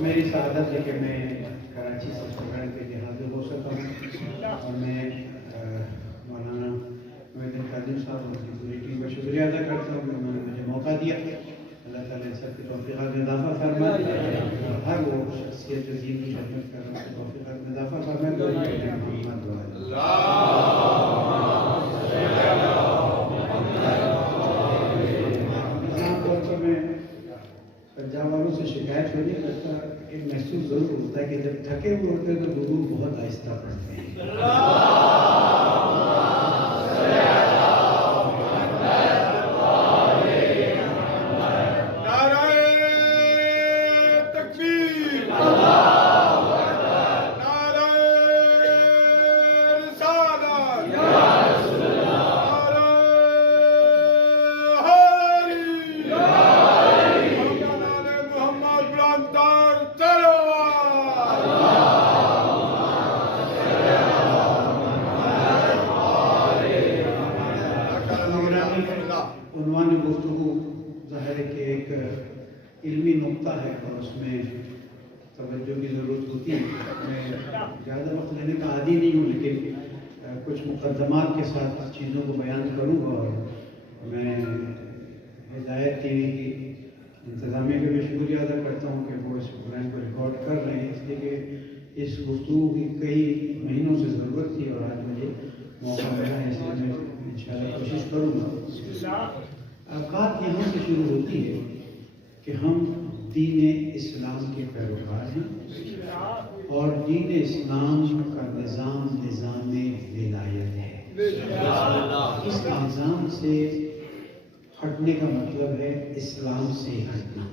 میری سعادت ہے کہ میں کراچی سے پروگرام کے لیے حاضر ہو سکتا ہوں، اور میں مولانا محمد قادم صاحب اور ان کی پوری ٹیم کا شکریہ ادا کرتا ہوں کہ انہوں نے مجھے موقع دیا۔ اللہ تعالیٰ سب کی توفیقات میں اضافہ فرمائے، اور ہر وہ شخصیت جو دین کی خدمت کر رہے ہیں توفیقات میں اضافہ فرمائے۔ پنجاب والوں سے شکایت نہیں کرتا، ایک محسوس ضرور ہوتا ہے کہ جب تھکے ہوئے ہوتے ہیں تو درود بہت آہستہ پڑھتے ہیں۔ عنوان گفتگو ظاہر ہے کہ ایک علمی نقطہ ہے اور اس میں توجہ کی ضرورت ہوتی ہے۔ میں زیادہ وقت لینے کا عادی نہیں ہوں، لیکن کچھ مقدمات کے ساتھ چیزوں کو بیان کروں گا، اور میں ہدایت ٹی وی کی انتظامیہ کا بھی شکریہ ادا کرتا ہوں کہ وہ اس پروگرام کو ریکارڈ کر رہے ہیں، اس لیے کہ اس گفتگو کی کئی مہینوں سے ضرورت تھی اور آج مجھے موقع ملا ہے، اس لیے میں انشاءاللہ کوشش کروں گا۔ بات یہاں سے شروع ہوتی ہے کہ ہم دین اسلام کے پیروکار ہیں، اور دین اسلام کا نظام ولایت ہے۔ اس نظام سے ہٹنے کا مطلب ہے اسلام سے ہٹنا۔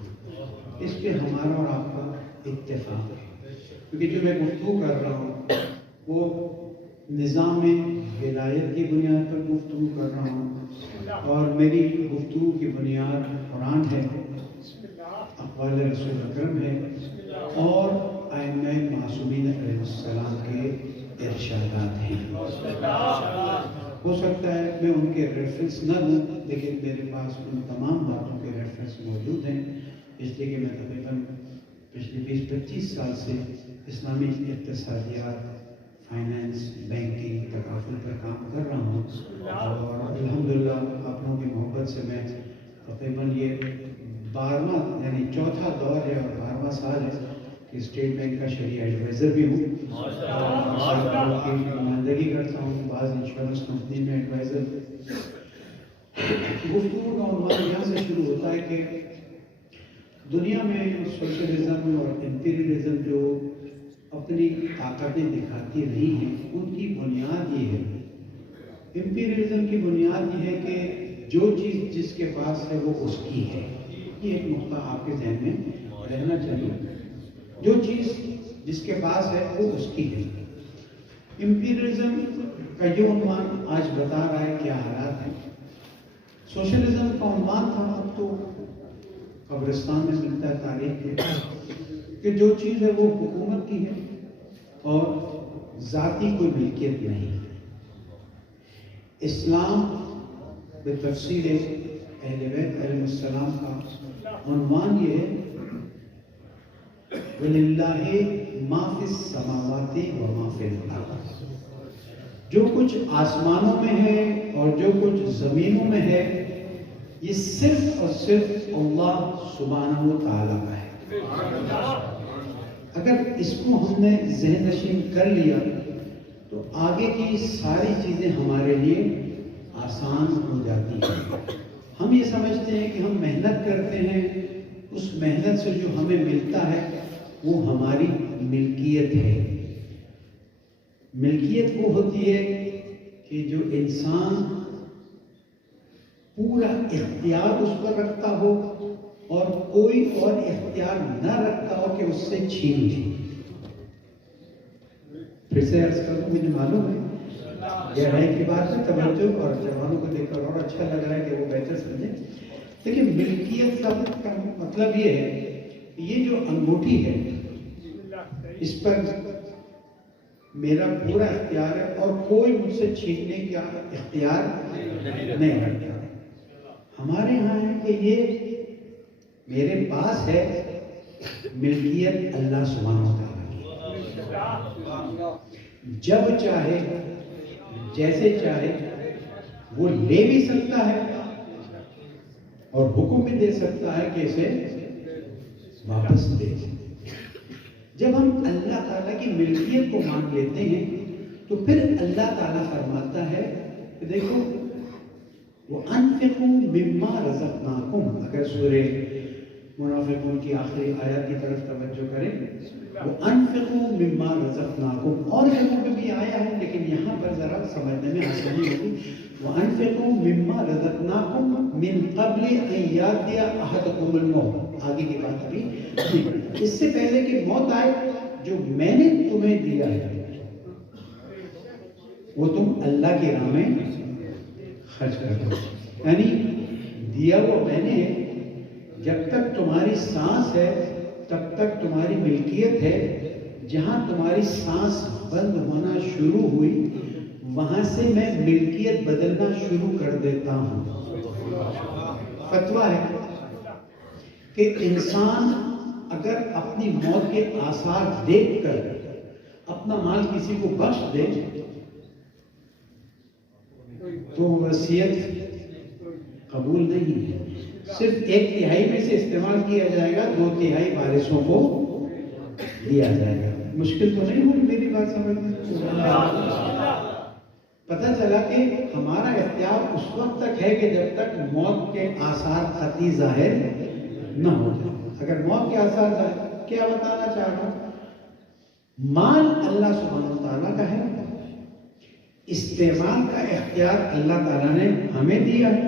اس پہ ہمارا اور آپ کا اتفاق ہے، کیونکہ جو میں گفتگو کر رہا ہوں وہ نظام ولایت کی بنیاد پر گفتگو کر رہا ہوں، اور میری گفتگو کی بنیاد قرآن ہے، اقوال رسول اکرم ہے، اور ائمہ معصومین علیہ السلام کے ارشادات ہیں۔ ہو سکتا ہے میں ان کے ریفرنس نہ دوں، لیکن میرے پاس ان تمام باتوں کے ریفرنس موجود ہیں، اس لیے کہ میں تقریباً پچھلے 20-25 سال سے اسلامی اقتصادیات، فائنینس، بینکنگ، تکافل پر کام کر رہا ہوں، اور الحمدللہ آپ لوگوں کی محبت سے میں تقریباً یہ 12واں یعنی چوتھا دور ہے اور 12واں سال ہے کہ اسٹیٹ بینک کا شرعی ایڈوائزر بھی ہوں، کی نمائندگی کرتا ہوں، بعض انشورنس کمپنی میں ایڈوائزر۔ گفتگو کا عنوان یہاں سے شروع ہوتا ہے کہ دنیا میں سوشلزم اور امپیریلزم جو اپنی طاقتیں دکھاتی رہی ہیں، ان کی بنیاد یہ ہے، امپیریلزم کی بنیاد یہ ہے کہ جو چیز جس کے پاس ہے وہ اس کی ہے۔ یہ ایک نقطہ آپ کے ذہن میں رہنا چاہیے، جو چیز جس کے پاس ہے وہ اس کی ہے۔ امپیریلزم کا جو عنوان آج بتا رہا ہے کیا حالات ہیں، سوشلزم کا عنوان تھا، اب تو قبرستان میں ملتا ہے تاریخ میں، کہ جو چیز ہے وہ حکومت کی ہے اور ذاتی کوئی ملکیت نہیں۔ اسلام بتفصیل اہل بیت علیہ السلام کا عنوان یہ ہے، وَلِلَّهِ مَا فِي السَّمَاوَاتِ وَمَا فِي الْأَرْضِ، جو کچھ آسمانوں میں ہے اور جو کچھ زمینوں میں ہے، یہ صرف اور صرف اللہ سبحانہ و تعالیٰ کا ہے۔ اگر اس کو ہم نے ذہن نشین کر لیا تو آگے کی ساری چیزیں ہمارے لیے آسان ہو جاتی ہیں۔ ہم یہ سمجھتے ہیں کہ ہم محنت کرتے ہیں، اس محنت سے جو ہمیں ملتا ہے وہ ہماری ملکیت ہے۔ ملکیت وہ ہوتی ہے کہ جو انسان پورا اختیار اس پر رکھتا ہو اور کوئی اور اختیار نہ رکھتا ہو کہ اس سے چھین لے۔ پھر سے عرض کروں، مجھے معلوم ہے گہرائی کی بات ہے، توجہ اور جوانوں کو دیکھ کر اور اچھا لگ رہا ہے کہ وہ بہتر سمجھیں، لیکن ملکیت کا مطلب یہ ہے کہ یہ جو انگوٹھی ہے اس پر میرا پورا اختیار ہے اور کوئی مجھ سے چھیننے کا اختیار نہیں رکھتا۔ ہمارے ہاں ہے کہ یہ میرے پاس ہے، ملکیت اللہ سبحانہ و تعالیٰ کی، جب چاہے جیسے چاہے وہ لے بھی سکتا ہے اور حکم بھی دے سکتا ہے کہ اسے واپس دے۔ جب ہم اللہ تعالیٰ کی ملکیت کو مان لیتے ہیں تو پھر اللہ تعالیٰ فرماتا ہے کہ دیکھو وَأَنفِقُوا مِمَّا رَزَقْنَاكُمْ، اگر سورہ منافقون کی آخری آیات کی طرف توجہ کریں، وَأَنفِقُوا مِمَّا رَزَقْنَاكُمْ، اور جگہوں پہ بھی آیا ہے لیکن یہاں پر ذرا سمجھنے میں آسانی ہوگی، وَأَنفِقُوا مِمَّا رَزَقْنَاكُمْ مِن قَبْلِ أَن يَأْتِيَ أَحَدَكُمُ الْمَوْتُ، آگے کی بات ابھی، اس سے پہلے کہ موت آئے جو میں نے تمہیں دیا ہے وہ تم اللہ کی راہ میں خرچ کرو، یعنی دیا وہ میں نے، جب تک تمہاری سانس ہے تب تک تمہاری ملکیت ہے، جہاں تمہاری سانس بند ہونا شروع ہوئی وہاں سے میں ملکیت بدلنا شروع کر دیتا ہوں۔ فتویٰ ہے کہ انسان اگر اپنی موت کے آثار دیکھ کر اپنا مال کسی کو بخش دے تو وصیت قبول نہیں ہے، صرف 1/3 میں سے استعمال کیا جائے گا، 2/3 وارثوں کو دیا جائے گا۔ مشکل تو نہیں ہوگی میری بات سمجھنے؟ پتہ چلا کہ ہمارا اختیار اس وقت تک ہے کہ جب تک موت کے آثار خطی ظاہر نہ ہو جائے۔ اگر موت کے آثار ظاہر، کیا بتانا چاہ رہا ہوں، مال اللہ سبحانہ وتعالیٰ کا ہے، استعمال کا اختیار اللہ تعالیٰ نے ہمیں دیا ہے،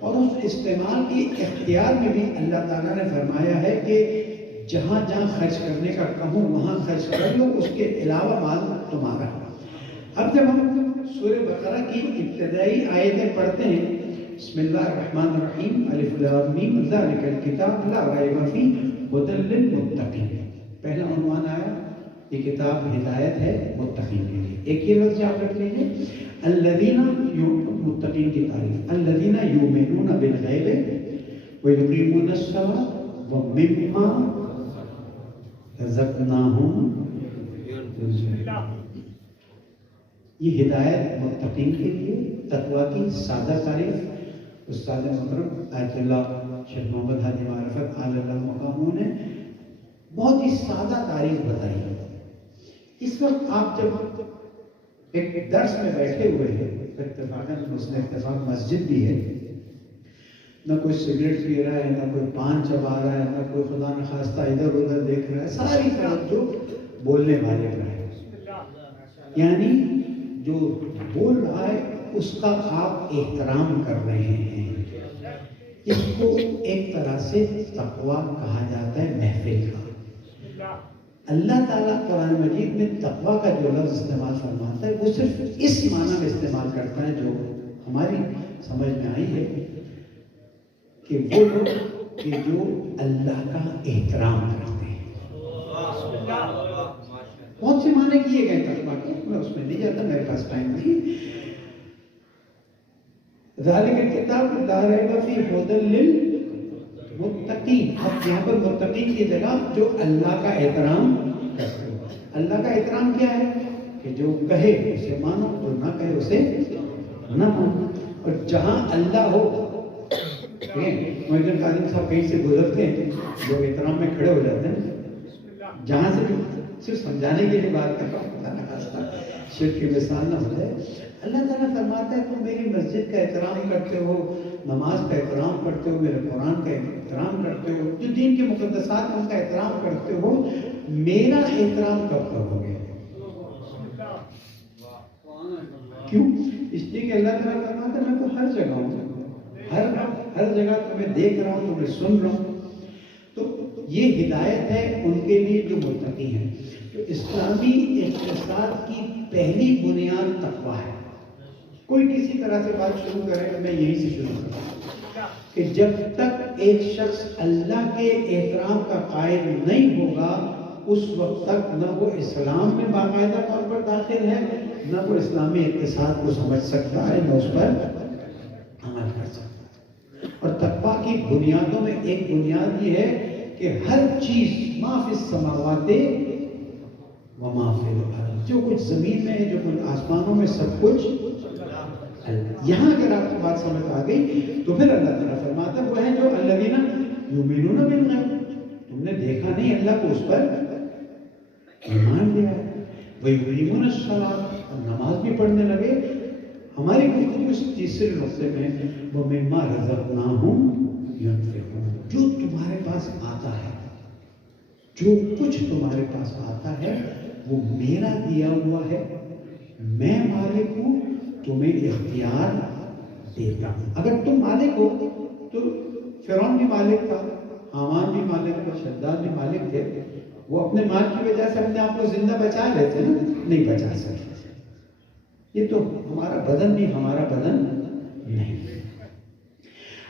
اور اس استعمال کی اختیار میں بھی اللہ تعالیٰ نے فرمایا ہے کہ جہاں جہاں خرچ کرنے کا کہوں وہاں خرچ کر لو، اس کے علاوہ مال تمہارا۔ اب جب ہم سورہ بقرہ کی ابتدائی آیتیں پڑھتے ہیں، بسم اللہ الرحمن الرحیم، الف لام میم، ذالک الکتاب لا ریب فیہ ھدی للمتقین، پہلا عنوان آیا، یہ کتاب ہدایت ہے متقین کے لیے۔ ایک یہ لفظ یاد رکھ لیجیے، الذین، متقین کی تعریف، الذین یؤمنون بالغیب ویقیمون الصلاۃ ومما رزقناہم ينفقون۔ یہ ہدایت متقین کے لیے، تقویٰ کی سادہ تعریف استاد محترم آیت اللہ شیخ محمد حاجی معرفت علی اللہ مقاموں نے بہت ہی سادہ تعریف بتائی۔ اس وقت آپ جب ایک درس میں بیٹھے ہوئے ہیں، اتفاقاً اس میں اتفاق مسجد بھی ہے، نہ کوئی سگریٹ پی رہا ہے، نہ کوئی پان چبا رہا ہے، نہ کوئی خدا نخواستہ ادھر ادھر دیکھ رہا ہے، ساری توجہ بولنے والے پر ہے، یعنی جو بول رہا ہے اس کا آپ احترام کر رہے ہیں، اس کو ایک طرح سے تقویٰ کہا جاتا ہے، محفل کا۔ اللہ تعالیٰ قرآن مجید میں تقویٰ کا جو لفظ استعمال فرماتا ہے وہ صرف اس معنی میں استعمال کرتا ہے جو ہماری سمجھ میں آئی ہے، کہ وہ لوگ کہ جو اللہ کا احترام کرتے ہیں۔ بہت سے معنی کیے گئے تقویٰ کے، میں اس میں نہیں جاتا، میرے پاس ٹائم نہیں۔ ذالک الکتاب لا ریب فیہ ھدی للمتقین، اب یہاں پر متقین کی جگہ جو اللہ کا احترام کرتے ہیں۔ اللہ کا احترام کیا ہے کہ جو کہے اسے مانو، جو نہ کہے اسے نہ مانو، اور جہاں اللہ ہو، محدث قادم صاحب کہیں سے گزرتے ہیں لوگ احترام میں کھڑے ہو جاتے ہیں، جہاں سے بھی صرف سمجھانے کے لیے بات کر رہا ہوں، خدا نخواستہ شرک کی مثال نہ ہو جائے۔ اللہ تعالیٰ فرماتا ہے تم میری مسجد کا احترام کرتے ہو، نماز کا احترام کرتے ہو، میرے قرآن کا احترام کرتے ہو، جو دین کے مقدسات ہیں ان کا احترام کرتے ہو، میرا احترام کب کرو گے؟ کیوں؟ اس لیے کہ اللہ تعالیٰ فرماتا ہے میں تو ہر جگہ ہوں، ہر جگہ تمہیں دیکھ رہا ہوں، تمہیں سن رہا ہوں۔ تو یہ ہدایت ہے ان کے لیے جو متقی ہیں۔ تو اسلامی اقتصاد کی پہلی بنیاد تقویٰ ہے۔ کوئی کسی طرح سے بات شروع کرے تو میں یہی سے شروع کروں کہ جب تک ایک شخص اللہ کے احترام کا قائل نہیں ہوگا اس وقت تک نہ وہ اسلام میں باقاعدہ طور پر داخل ہے، نہ وہ اسلامی اقتصاد کو سمجھ سکتا ہے، نہ اس پر عمل کر سکتا ہے۔ اور تقویٰ کی بنیادوں میں ایک بنیاد یہ ہے کہ ہر چیز ما فی السماوات و ما فی الارض، جو کچھ زمین میں ہے، جو کچھ آسمانوں میں، سب کچھ اللہ۔ یہاں اگر آپ کو بات سمجھ آ گئی تو پھر اللہ تعالیٰ فرماتا ہے وہ ہیں جو الذین یؤمنون بالغیب، تم نے دیکھا نہیں اللہ کو، اس پر ایمان لیا ہے، وَيُقِیمُونَ الصَّلَاةَ، اور نماز بھی پڑھنے لگے۔ ہماری گفتگو اس تیسرے نقطے میں وَمِمَّا رَزَقْنَاهُمْ يُنْفِقُونَ، جو تمہارے پاس آتا ہے، جو کچھ تمہارے پاس آتا ہے وہ میرا دیا ہوا ہے، میں مالک ہوں، تمہیں اختیار دیتا ہوں۔ اگر تم مالک ہو تو فرعون بھی مالک تھا، حامان بھی مالک تھا، شداد بھی مالک تھے، وہ اپنے مال کی وجہ سے اپنے آپ کو زندہ بچا لیتے نا، نہیں بچا سکتے۔ یہ تو ہمارا بدن بھی ہمارا بدن نہیں۔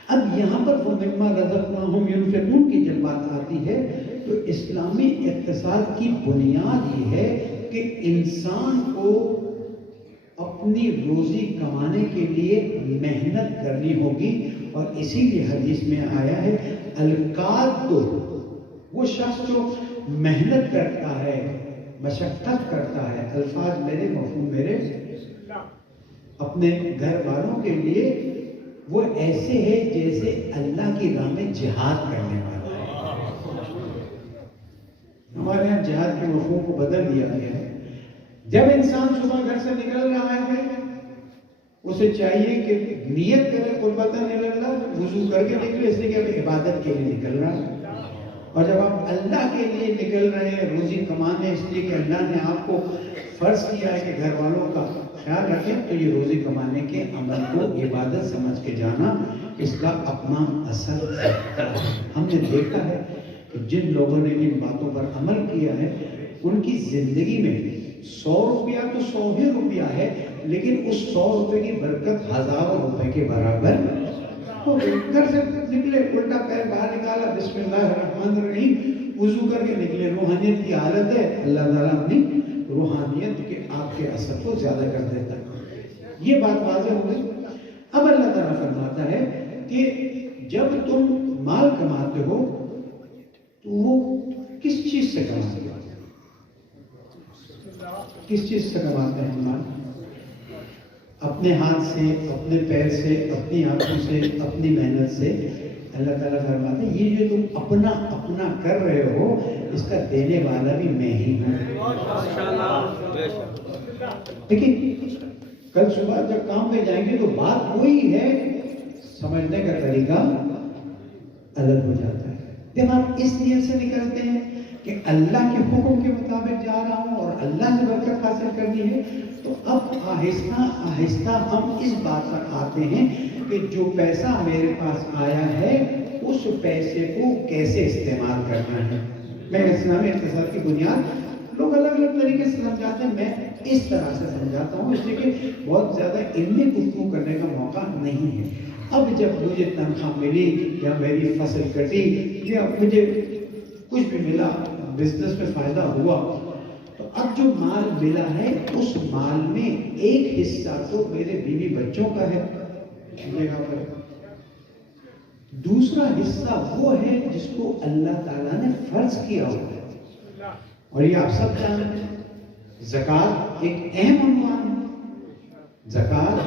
اب یہاں پر وَمِمَّا رَزَقْنَاهُمْ يُنْفِقُونَ کی جب بات آتی ہے تو اسلامی اقتصاد کی بنیاد یہ ہے کہ انسان کو اپنی روزی کمانے کے لیے محنت کرنی ہوگی، اور اسی لیے حدیث میں آیا ہے القاد، وہ شخص جو محنت کرتا ہے، مشقت کرتا ہے، الفاظ میرے مفہوم میرے اپنے گھر والوں کے لیے، وہ ایسے ہے جیسے اللہ کی راہ میں جہاد کرنے والا ہے۔ ہمارے یہاں جہاد کے مفہوم کو بدل دیا گیا ہے۔ جب انسان صبح گھر سے نکل رہا ہے اسے چاہیے کہ نیت کرے، قربتاً اللہ، وضو کر کے نکلے، اس لیے کہ اب عبادت کے لیے نکل رہا ہے۔ اور جب آپ اللہ کے لیے نکل رہے ہیں روزی کمانے، اس لیے کہ اللہ نے آپ کو فرض کیا ہے کہ گھر والوں کا خیال رکھیں، تو یہ روزی کمانے کے عمل کو عبادت سمجھ کے جانا، اس کا اپنا اثر ہے۔ ہم نے دیکھا ہے کہ جن لوگوں نے ان باتوں پر عمل کیا ہے ان کی زندگی میں 100 روپیہ تو 100 ہی روپیہ ہے، لیکن اس 100 روپے کی برکت ہزاروں روپے کے برابر ہو گئی۔ گھر سے نکلے، الٹا پیر باہر نکالا، بسم اللہ الرحمن الرحیم، وضو کر کے نکلے، روحانیت کی حالت ہے، اللہ تعالیٰ اپنی روحانیت کے آپ کے اثر کو زیادہ کر دیتا ہے۔ یہ بات واضح ہو گئی۔ اب اللہ تعالیٰ فرماتا ہے کہ جب تم مال کماتے ہو تو وہ کس چیز سے کماتے ہو؟ کس چیز سے کماتے ہیں مال؟ اپنے ہاتھ سے، اپنے پیر سے، اپنی آنکھوں سے، اپنی محنت سے۔ اللہ تعالیٰ فرماتے ہیں یہ جو تم اپنا اپنا کر رہے ہو، اس کا دینے والا بھی میں ہی ہوں۔ لیکن کل صبح جب کام میں جائیں گے تو بات وہی ہے، سمجھنے کا طریقہ الگ ہو جاتا ہے۔ جب آپ اس نیت سے نکلتے ہیں کہ اللہ کے حکم کے مطابق جا رہا ہوں اور اللہ سے برکت حاصل کرنی ہے، تو اب آہستہ آہستہ ہم اس بات پر آتے ہیں کہ جو پیسہ میرے پاس آیا ہے اس پیسے کو کیسے استعمال کرنا ہے۔ میں اسلامی اقتصاد کی بنیاد لوگ الگ الگ طریقے سے سمجھاتے ہیں، میں اس طرح سے سمجھاتا ہوں، اس لیے کہ بہت زیادہ علمی گفتگو کرنے کا موقع نہیں ہے۔ اب جب مجھے تنخواہ ملی یا میری فصل کٹی یا مجھے کچھ بھی ملا، بزنس میں فائدہ ہوا، تو اب جو مال ملا ہے اس مال میں ایک حصہ تو میرے بیوی بچوں کا ہے، دوسرا حصہ وہ ہے جس کو اللہ تعالیٰ نے فرض کیا ہوا ہے، اور یہ آپ سب جانتے ہیں زکوٰۃ ایک اہم عنوان ہے، زکوٰۃ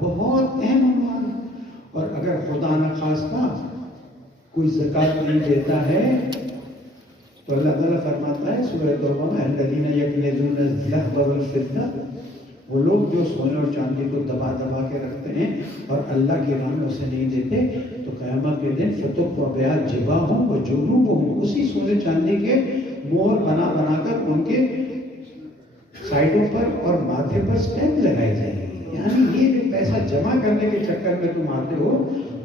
بہت اہم عنوان ہے، اور اگر خدا نخواستہ کوئی زکوٰۃ نہیں دیتا ہے تو اللہ تعالیٰ فرماتا ہے سورہ توبہ میں الذین یکنزون الذهب والفضہ، وہ لوگ جو سونے اور چاندی کو دبا دبا کے رکھتے ہیں اور اللہ کی راہ میں اسے نہیں دیتے، تو قیامت کے دن فتقطع جباہہم وجنوبہم، اسی سونے چاندی کے مہر بنا بنا کر ان کے سائڈوں پر اور ماتھے پر سٹیمپ لگائے جائیں گے۔ یعنی یہ جو پیسہ جمع کرنے کے چکر میں تم آتے ہو،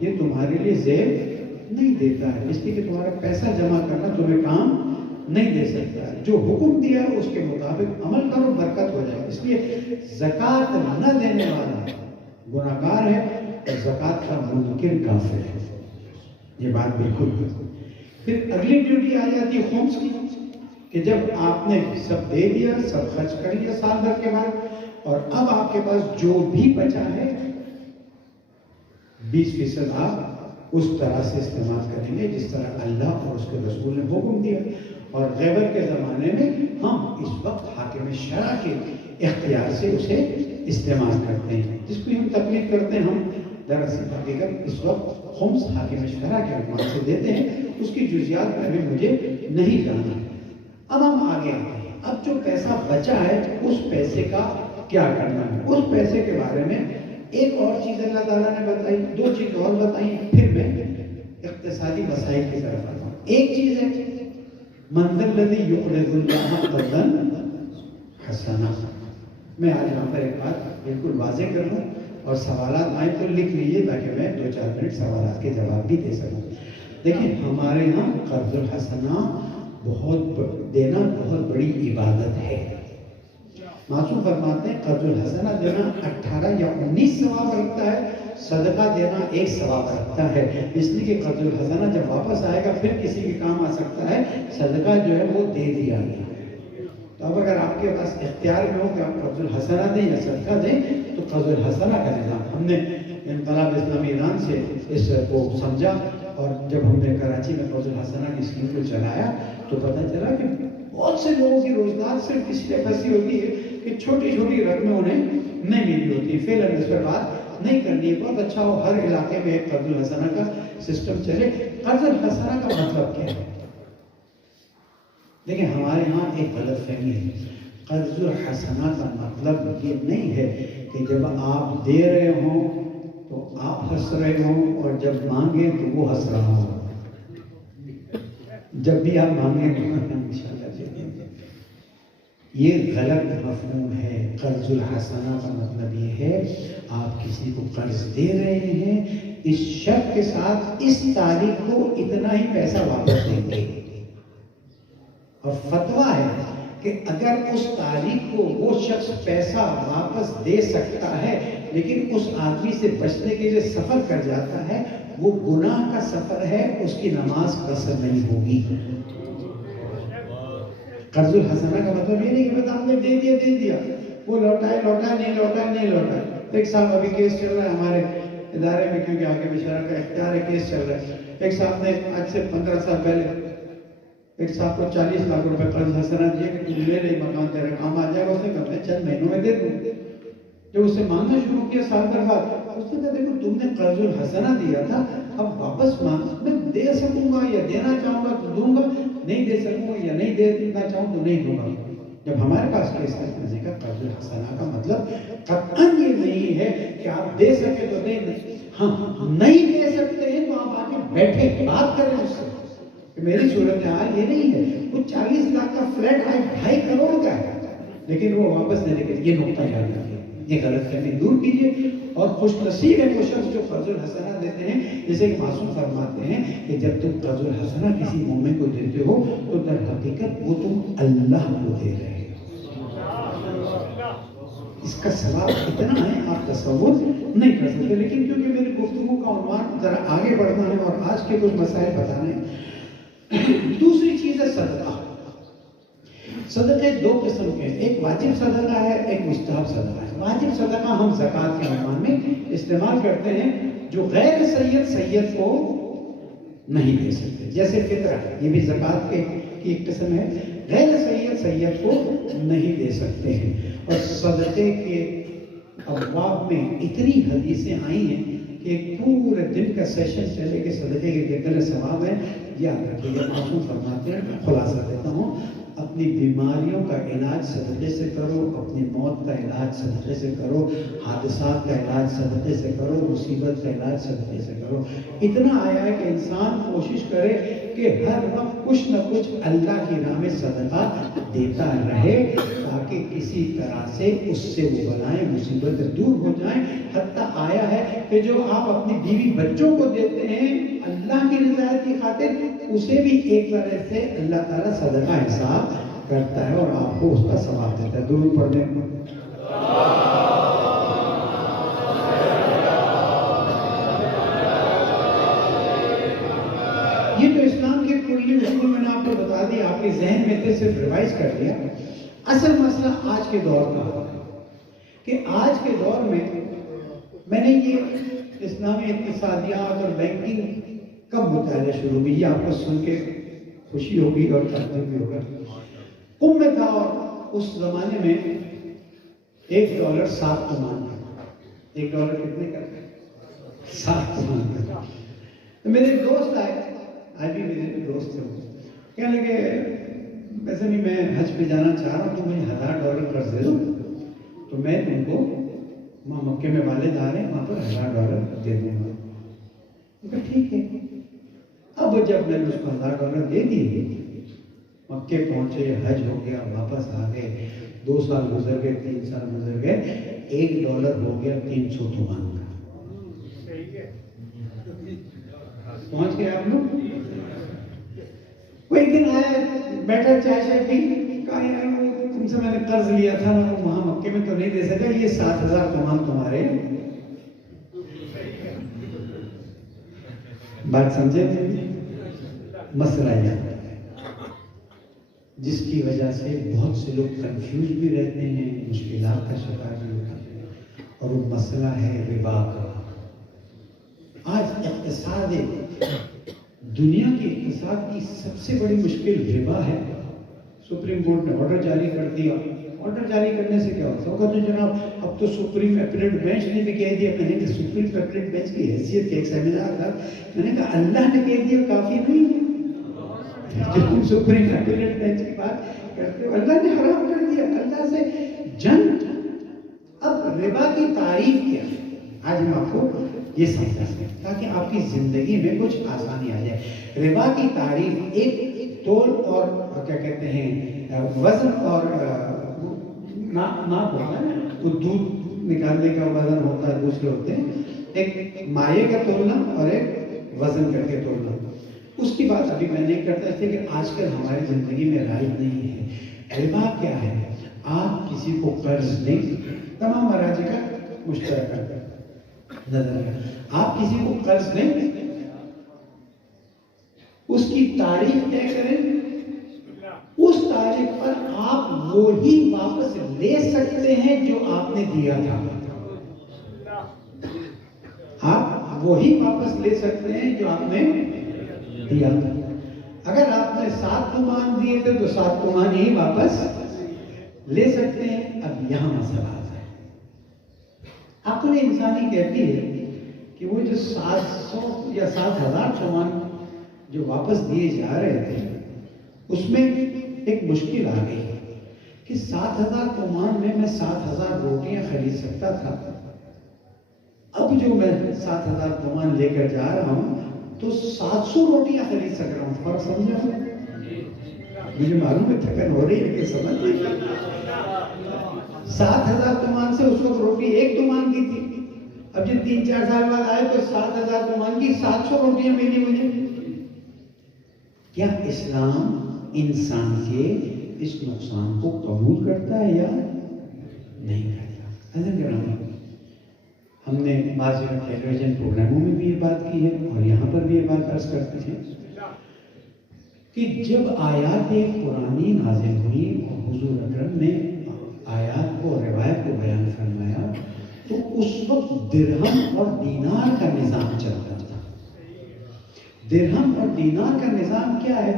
یہ تمہارے لیے زیب نہیں دیتا ہے، اس لیے کہ تمہارا پیسہ جمع کرنا تمہیں کام نہیں دے سکتا ہے۔ جو حکم دیا ہے اس کے مطابق عمل کرو، برکت ہو جائے۔ اس لیے زکوٰۃ نہ دینے والا گناہ گار ہے اور زکوٰۃ کا منکر کافر ہے۔ یہ بات بالکل ہے۔ پھر اگلی ڈیوٹی آ جاتی ہے خمس کی، کہ جب آپ نے سب دے دیا، سب خرچ کر لیا سال بھر کے بعد، اور اب آپ کے پاس جو بھی بچا ہے 20% آپ اس طرح سے استعمال کریں گے جس طرح اللہ اور اس کے رسول نے حکم دیا. اور غیبت کے زمانے میں ہم اس وقت حاکم شرع کے اختیار سے اسے استعمال کرتے ہیں. جس کو ہم تقلید کرتے ہیں، ہم دراصل حقیقت اس وقت خمس حاکم شرع کے عنوان سے دیتے ہیں. اس کی جزیات میں بھی مجھے نہیں جانا. اب ہم آگے آتے ہیں. اب جو پیسہ بچا ہے اس پیسے کا کیا کرنا ہے، اس پیسے کے بارے میں ایک اور چیز اللہ تعالیٰ نے بتائی، دو چیز اور بتائی، پھر میں اقتصادی مسائل کی طرف آتا ہوں. ایک چیز ہے من ذا الذی یقرض اللہ قرضا حسنا. میں آج یہاں پر ایک بات بالکل واضح کر دوں، اور سوالات آئیں تو لکھ لیجیے تاکہ میں 2-4 منٹ سوالات کے جواب بھی دے سکوں. دیکھیں ہمارے یہاں قرض الحسنہ دینا بہت بڑی عبادت ہے. معصوم فرماتے ہیں قرض الحسنہ دینا 18 یا 19 ثواب رکھتا ہے، صدقہ دینا 1 ثواب رکھتا ہے. اس لیے کہ قرض الحسنہ جب واپس آئے گا پھر کسی کے کام آ سکتا ہے، صدقہ جو ہے وہ دے دیا گیا. تو اب اگر آپ کے پاس اختیار میں ہو کہ آپ قرض الحسنہ دیں یا صدقہ دیں تو قرض الحسنہ کا نظام ہم نے انقلاب اسلامی ایران سے اس کو سمجھا. اور جب ہم نے کراچی میں قرض الحسنہ کی اسکیم کو چلایا تو پتہ چلا کہ بہت سے لوگوں کی روزگار صرف اس لیے پھنسی ہوتی ہے کہ چھوٹی چھوٹی رقمیں انہیں نہیں ملی ہوتی. فعلاً اس پر بات نہیں کرنی ہے. بہت اچھا ہو ہر علاقے میں ایک قرض الحسنہ کا سسٹم چلے. قرض الحسنہ کا مطلب کیا ہے؟ دیکھیں ہمارے یہاں ایک غلط فہمی ہے. قرض الحسنہ کا مطلب یہ نہیں ہے کہ جب آپ دے رہے ہوں تو آپ ہنس رہے ہوں اور جب مانگیں تو وہ ہنس رہا ہو. جب بھی آپ مانگیں تو انشاءاللہ دے دیں گے. یہ غلط مفہوم ہے. قرض الحسنہ کا مطلب یہ ہے آپ کسی کو قرض دے رہے ہیں اس شرط کے ساتھ اس تاریخ کو اتنا ہی پیسہ واپس دیں گے. اور فتویٰ ہے کہ اگر اس تاریخ کو وہ شخص پیسہ واپس دے سکتا ہے لیکن اس آدمی سے بچنے کے لیے سفر کر جاتا ہے، وہ گناہ کا سفر ہے، اس کی نماز قصر نہیں ہوگی. قرض الحسنہ کا مطلب یہ نہیں کہ آپ نے دے دیا وہ لوٹائے نہیں لوٹائے. ایک صاحب ابھی کیس چل رہا ہے ہمارے ادارے میں، کیونکہ آگے بشارہ کا اختیار ہے، کیس چل رہا ہے. ایک صاحب نے آج سے 15 سال پہلے ایک صاحب کو 40 لاکھ روپے قرض حسنہ دیا کہ تم لے لے مکان تیرے کام آ جائے گا. اس نے کہا میں چند مہینوں میں دے دوں. جب اس سے مانگنا شروع کیا سال بھر بعد، اس نے کہا دیکھو تم نے قرض الحسنہ دیا تھا، اب واپس مانگ، میں دے سکوں گا یا دینا چاہوں گا تو دوں گا، نہیں دے سکوں گا یا نہیں دینا چاہوں تو نہیں دوں گا. جب ہمارے پاس کیس کرنے کا قرض الحسنہ کا مطلب قطعاً یہ نہیں ہے کہ آپ دے سکے تو دیں. ہاں نہیں دے سکتے ہیں تو آپ آگے بیٹھے بات کریں اس سے کہ میری صورتحال یہ نہیں ہے. وہ 40 لاکھ کا فلیٹ آج 2.5 کروڑ کا ہے لیکن وہ واپس نہیں دے. یہ نقطہ یاد رکھیے، یہ غلط فہمی دور کیجیے. اور خوش نصیب ہے وہ شخص جو قرض الحسنہ دیتے ہیں. جیسے کہ معصوم فرماتے ہیں کہ جب تم قرض الحسنہ کسی مومن کو دیتے ہو تو در حقیقت وہ تم اللہ کو دے رہے ہو. اس کا ثواب اتنا ہے آپ تصور نہیں کر سکتے. لیکن کیونکہ میری گفتگو کا عنوان ذرا آگے بڑھنا ہے اور آج کے کچھ مسائل بتانے ہیں. دوسری چیز ہے صدقہ. صدقے 2 قسم کے ہیں، ایک واجب صدقہ ہے، ایک مستحب صدقہ ہے. واجب صدقہ ہم زکوٰۃ کے عنوان میں استعمال کرتے ہیں جو غیر سید کو نہیں دے سکتے. جیسے فطرہ ہے، یہ بھی زکوٰۃ کی ایک قسم ہے. غیر سید کو نہیں دے سکتے ہیں. اور صدقے کے ابواب میں اتنی حدیثیں آئی ہیں کہ ایک پورے دن کا سیشن چلے کہ صدقے کے کتنے ثواب ہیں. یاد رکھیے گا. معصوم فرماتے ہیں، میں خلاصہ دیتا ہوں، اپنی بیماریوں کا علاج صدقے سے کرو، اپنی موت کا علاج صدقے سے کرو، حادثات کا علاج صدقے سے کرو، مصیبت کا علاج صدقے سے کرو. اتنا آیا ہے کہ انسان کوشش کرے کہ ہر وقت کچھ نہ کچھ اللہ کی راہ میں صدقہ دیتا رہے تاکہ کسی طرح سے اس سے وہ بلائیں مصیبتیں دور ہو جائیں. حتیٰ آیا ہے کہ جو آپ اپنی بیوی بچوں کو دیتے ہیں اللہ کی رضایت کی خاطر، اسے بھی ایک طرح سے اللہ تعالیٰ صدقہ حساب کرتا ہے اور آپ کو اس کا ثواب دیتا ہے. درود پڑھنے یہ تو اسلام کے کلی اصول میں نے آپ کو بتا دیا، آپ کے ذہن میں تھے، صرف ریوائز کر دیا. اصل مسئلہ آج کے دور کا کہ آج کے دور میں نے یہ اسلامی اقتصادیات اور بینکنگ کب مطالعہ شروع ہوئی؟ یہ آپ کو سن کے خوشی ہوگی اور تعجب بھی ہوگا. کم میں تھا اور اس زمانے میں $1 7 تومان کا. $1 کتنے کا؟ 7 تومان کا. تو میرے ایک دوست آئے، آج بھی میرے دوست تھے، کہنے لگے ویسے بھی میں حج پہ جانا چاہ رہا ہوں تو مجھے $1000 قرض دے دو تو میں تم کو وہاں مکے میں والد آ رہے ہیں وہاں پر $1000 دے دوں گا. ٹھیک ہے. اب جب میں نے اس کو $1000 دے دیے، مکے پہنچے، حج ہو گیا، واپس آ گئے، 2 سال گزر گئے، 3 سال گزر گئے، $1 ہو گیا 300 تومان کا. پہنچ گئے آپ لوگ. کوئی دن آیا، بیٹھا، چائے پی، کہا یار تم سے میں نے قرض لیا تھا نا، وہاں مکے میں تو نہیں دے سکا، یہ 7000 تومان تمہارے. بات سمجھے؟ مسئلہ یہ جس کی وجہ سے بہت سے لوگ کنفیوز بھی رہتے ہیں، مشکلات کا شکار بھی ہوتے ہیں، اور وہ مسئلہ ہے ربا کا. آج اقتصاد دنیا کے اقتصاد کی سب سے بڑی مشکل ربا ہے. سپریم کورٹ نے آرڈر جاری کر دیا. آرڈر جاری کرنے سے کیا ہوتا ہوگا؟ تو جناب اب تو سپریم اپیلیٹ بینچ نے بھی کہہ دیا. میں نے کہا سپریم اپیلیٹ بینچ کی حیثیت کے ایک سیمینار تھا، میں نے کہا اللہ نے کہہ دیا کافی نہیں ہے. جب تم سپریم اپیلیٹ بینچ کی بات کرتے ہو، اللہ نے حرام کر دیا، اللہ سے جنگ. اب ربا کی تعریف کیا ہے آج ہم آپ کو یہ سمجھا سکیں تاکہ آپ کی زندگی میں کچھ آسانی آ جائے. ربا کی تعریف ایک تول اور کیا کہتے ہیں وزن اور ناپ ہوتا ہے، وہ دودھ نکالنے کا وزن ہوتا ہے، دوسرے ہوتے ہیں، ایک مائع کا تولنا اور ایک وزن کر کے تولنا. اس کی بات ابھی میں نہیں کرتا، اس لیے کہ آج کل ہماری زندگی میں رائج نہیں ہے. ربا کیا ہے؟ آپ کسی کو قرض دیں، تمام مراجع کا مشترکہ نظر ہے. آپ کسی کو قرض دیں، اس کی تاریخ طے کریں، اس تاریخ پر آپ وہی واپس لے سکتے ہیں جو آپ نے دیا تھا. آپ وہی واپس لے سکتے ہیں جو آپ نے دیا تھا. اگر آپ نے 7 تومان دیے تھے تو 7 تومان ہی واپس لے سکتے ہیں. اب یہاں مسئلہ آتا ہے. عقل انسانی کہتی ہے کہ وہ جو 700 یا 7000 تومان جو واپس دیے جا رہے تھے، اس میں ایک مشکل آ گئی کہ 7000 تومان میں 7000 روٹیاں خرید سکتا تھا. اب جو میں 7000 تومان لے کر جا رہا ہوں تو 700 روٹیاں خرید سک رہا ہوں. فرق سمجھا؟ مجھے معلوم ہے تھکن ہو رہی ہے کہ سمجھ نہیں. 7000 تومان سے اس وقت روٹی 1 تومان کی تھی. اب جب 3-4 سال بعد آئے تو 7000 تومان کی 700 روٹیاں ملی مجھے. کیا اسلام انسان کے اس نقصان کو قبول کرتا ہے یا نہیں کرتا؟ حضرت گرامی، ہم نے بعض ٹیلی ویژن پروگراموں میں بھی یہ بات کی ہے اور یہاں پر بھی یہ بات عرض کرتے ہیں کہ جب آیات قرآنی نازل ہوئی اور حضور اکرم نے آیات کو اور روایت کو بیان فرمایا تو اس وقت درہم اور دینار کا نظام چلتا تھا. درہم اور دینار کا نظام کیا ہے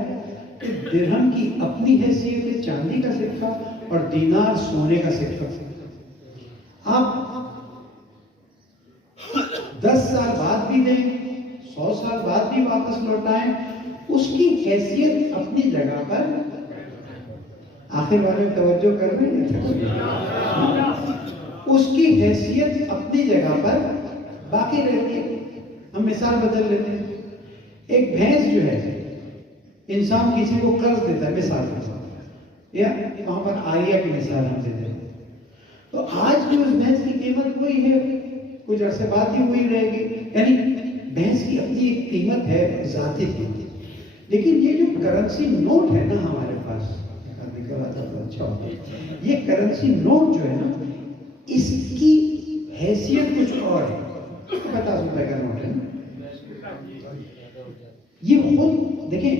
کہ درہم کی اپنی حیثیت ہے، چاندی کا سکہ، اور دینار سونے کا سکہ. آپ 10 سال بعد بھی دیں، 100 سال بعد بھی واپس لوٹائیں، اس کی حیثیت اپنی جگہ پر. آخر والے توجہ کر رہے ہیں؟ اس کی حیثیت اپنی جگہ پر باقی رہتی ہے. ہم مثال بدل لیتے ہیں. ایک بھینس جو ہے، انسان کسی کو قرض دیتا ہے مثال کے ساتھ، یا وہاں پر آریہ کی مثال ہم دیتے ہیں، تو آج جو اس بھینس کی قیمت وہی ہے، کچھ عرصے بعد ہی وہی رہے گی. یعنی بھینس کی اپنی ایک قیمت ہے، ذاتی قیمت. لیکن یہ جو کرنسی نوٹ ہے نا ہمارے پاس، اچھا ہوتا ہے، یہ کرنسی نوٹ جو ہے نا، اس کی حیثیت کچھ اور ہے. 50 روپے کا نوٹ ہے نا، یہ خود دیکھیں،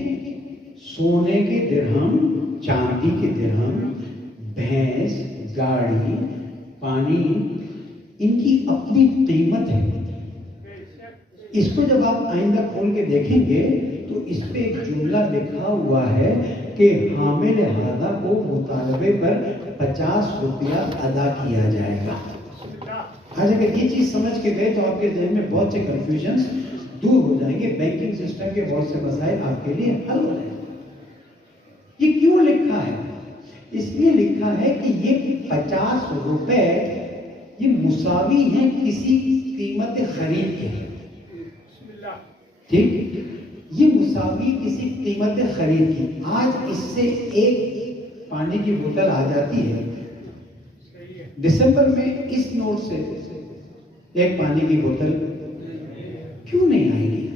سونے کے درہم، چاندی کے درہم، بھینس، گاڑی، پانی، ان کی اپنی قیمت ہے. اس کو جب آپ آئندہ کھول کے دیکھیں گے تو اس پہ ایک جملہ لکھا ہوا ہے کہ حامل ہادہ کو مطالبے پر 50 روپیہ ادا کیا جائے گا۔ آج اگر یہ چیز سمجھ کے گئے تو آپ کے ذہن میں بہت سے کنفیوژنس دور ہو جائیں گے، بینکنگ سسٹم کے بہت سے مسائل آپ کے لیے حل ہو جائیں گے۔ یہ کیوں لکھا ہے؟ اس لیے لکھا ہے کہ یہ 50 روپے یہ مساوی ہیں کسی قیمت خرید کے، ٹھیک، یہ مساوی کسی قیمت خرید کی۔ آج اس سے ایک پانی کی بوتل آ جاتی ہے، دسمبر میں اس نوٹ سے ایک پانی کی بوتل کیوں نہیں آئے گی؟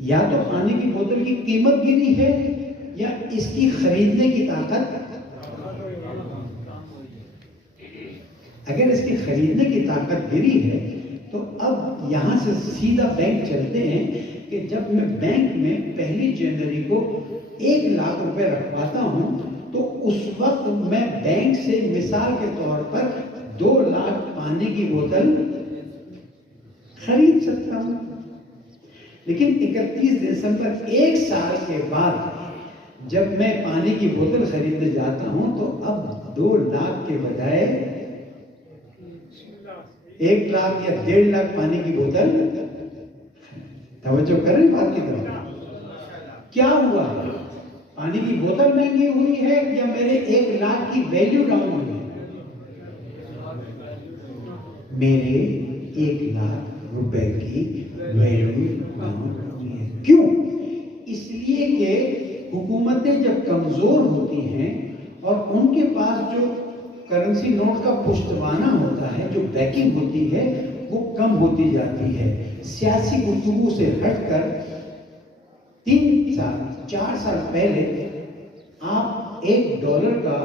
یا تو پانی کی بوتل کی قیمت گری ہے یا اس کی خریدنے کی طاقت۔ اگر اس کی خریدنے کی طاقت گری ہے تو اب یہاں سے سیدھا بینک چلتے ہیں کہ جب میں بینک میں 1 جنوری کو 1 لاکھ روپے رکھواتا ہوں تو اس وقت میں بینک سے مثال کے طور پر 2 لاکھ پانی کی بوتل خرید سکتا ہوں۔ لیکن 31 دسمبر 1 سال کے بعد جب میں پانی کی بوتل خریدنے جاتا ہوں تو اب 2 لاکھ کے بجائے 1 لاکھ یا 1.5 لاکھ پانی کی بوتل۔ توجہ کریں بات کی طرف، کیا ہوا؟ پانی کی بوتل مہنگی ہوئی ہے یا میرے 1 لاکھ کی ویلیو ڈاؤن ہوئی ہے؟ میرے 1 لاکھ روپے کی ویلیو ڈاؤن ہوئی ہے۔ کیوں؟ اس لیے کہ حکومتیں جب کمزور ہوتی ہیں اور ان کے پاس جو کرنسی نوٹ کا پشتوانہ ہوتا ہے، جو بیکنگ ہوتی ہے، وہ کم ہوتی جاتی ہے۔ سیاسی گفتگو سے ہٹ کر 3 سال 4 سال پہلے آپ $1 کا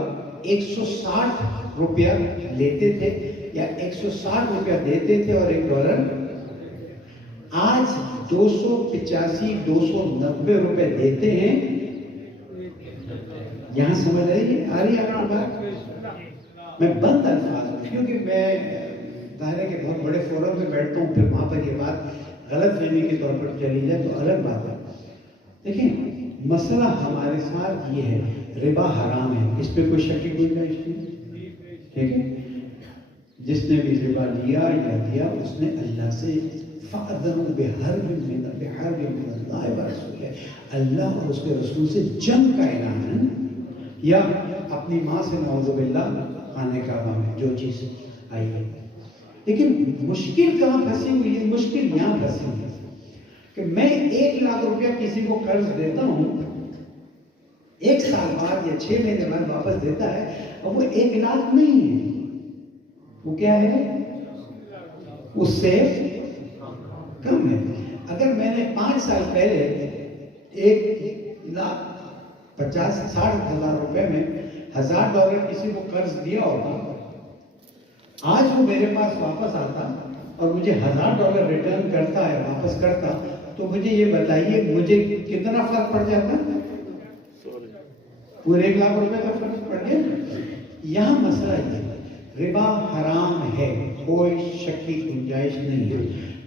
160 روپیہ لیتے تھے یا 160 روپیہ دیتے تھے اور $1۔ آج 285 290 روپے دیتے ہیں۔ یہاں سمجھ آ رہی ہے آپ کی بات؟ میں بند الفاظ میں، کیونکہ میں ظاہر ہے کہ بہت بڑے فورم میں بیٹھتا ہوں، پھر وہاں پر یہ بات غلط فہمی کے طور پر چلی جائے تو الگ بات ہے۔ دیکھیں، مسئلہ ہمارے ساتھ یہ ہے، ربا حرام ہے، اس پہ کوئی شک کی گنجائش نہیں، ٹھیک ہے؟ جس نے بھی ربا لیا یا دیا اس نے اللہ سے فَأَذَنُوا بِحَرْبٍ مِّنَ اللَّهِ وَرَسُولِهِ، اللہ اور اس کے رسول سے جنگ کا اعلان ہے، یا اپنی ماں سے نعوذ باللہ خانہ کعبہ میں جو چیز آئی ہے۔ لیکن مشکل کہاں پھنسی ہوئی ہے؟ مشکل یہاں پھنسی ہوئی ہے کہ میں 1 لاکھ روپیہ کسی کو قرض دیتا ہوں، 1 سال بعد یا 6 مہینے بعد واپس دیتا ہے، اور وہ 1 لاکھ نہیں ہے، وہ کیا ہے؟ اس سے کم ہے۔ اگر میں نے 5 سال پہلے 1,50,60,000 روپے میں $1,000 کسی کو قرض دیا ہوگا، آج وہ میرے پاس واپس آتا اور مجھے $1,000 ریٹرن کرتا ہے، واپس کرتا، تو مجھے یہ بتائیے مجھے کتنا فرق پڑ جاتا؟ پورے 1 لاکھ روپے کا فرق پڑ گیا۔ یہاں مسئلہ یہ، ربا حرام ہے، کوئی شک کی گنجائش نہیں ہے،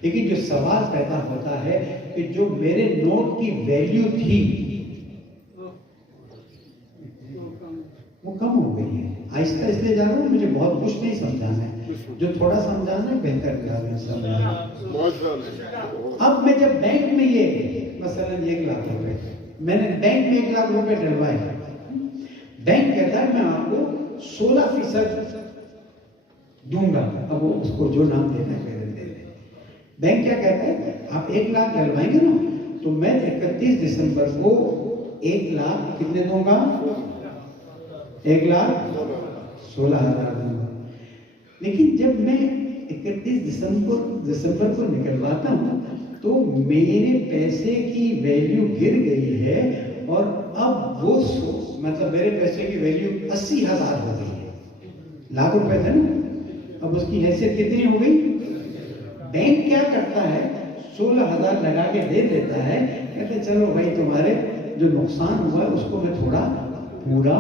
لیکن جو سوال پیدا ہوتا ہے کہ جو میرے نوٹ کی ویلیو تھی وہ کم ہو گئی ہے۔ آہستہ اس لیے جا رہا ہوں، مجھے بہت کچھ نہیں سمجھانا ہے، جو تھوڑا سمجھانا ہے بہتر سمجھانا ہے۔ اب میں جب بینک میں یہ مثلاً 1 لاکھ روپے میں نے بینک میں 1 لاکھ روپے ڈلوائے، بینک کہتا ہے میں آپ کو 16% دوں گا، اب وہ اس کو جو نام دینا ہے دے دیں۔ بینک کیا کہتا ہے؟ آپ 1 لاکھ ڈلوائیں گے نا تو میں 31 دسمبر کو 1 لاکھ کتنے دوں گا؟ 1,16,000 دوں گا۔ لیکن جب میں 31 دسمبر کو نکلواتا ہوں تو میرے پیسے کی ویلیو گر گئی ہے، اور اب وہ مطلب میرے پیسے کی ویلیو 80,000 ہو گئی ہے۔ لاکھ روپے تھے نا، اب اس کی حیثیت کتنی ہو گئی؟ بینک کیا کرتا ہے؟ 16,000 لگا کے دے دیتا ہے، کہتے چلو بھائی تمہارے جو نقصان ہوا ہے اس کو میں تھوڑا پورا